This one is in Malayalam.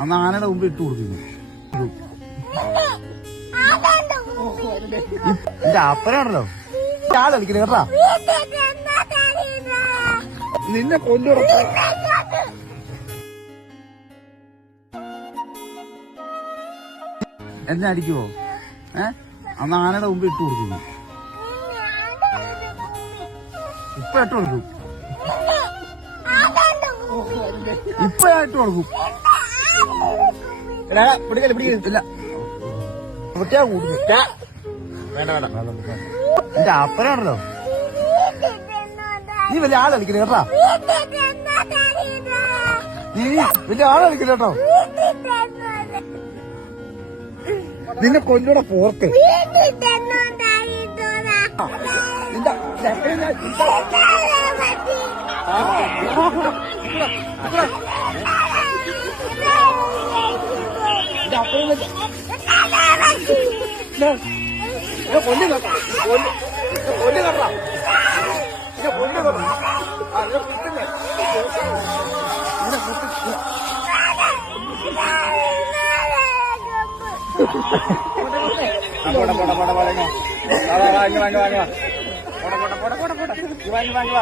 അന്ന് ആനയുടെ മുമ്പ് ഇട്ട് കൊടുക്കുന്നു. എന്റെ അപ്പനാണല്ലോ ആളെ കളിക്കണേ കേട്ടാ. നിന്നെ കൊല്ലൂടെ എന്നെ അടിക്കുവോ? അന്ന് ആനയുടെ മുമ്പ് ഇട്ട് കൊടുക്കുന്നു. ഇപ്പൊ ഇട്ട് കൊടുക്കും. ഇപ്പൊ ഇട്ട് കൊടുക്കും. പിടിക്കില്ല കുട്ടിയാ കൂടുന്നു. വേണ്ട വേണ്ട എന്റെ അപ്പനാണല്ലോ. നീ വലിയ ആളെ കളിക്കണേ കേട്ടാ. നീ വലിയ ആളെ കളിക്കണ കേട്ടോ. നിന്നെ കൊല്ലൂടെ പോർക്ക്. വാങ്ങ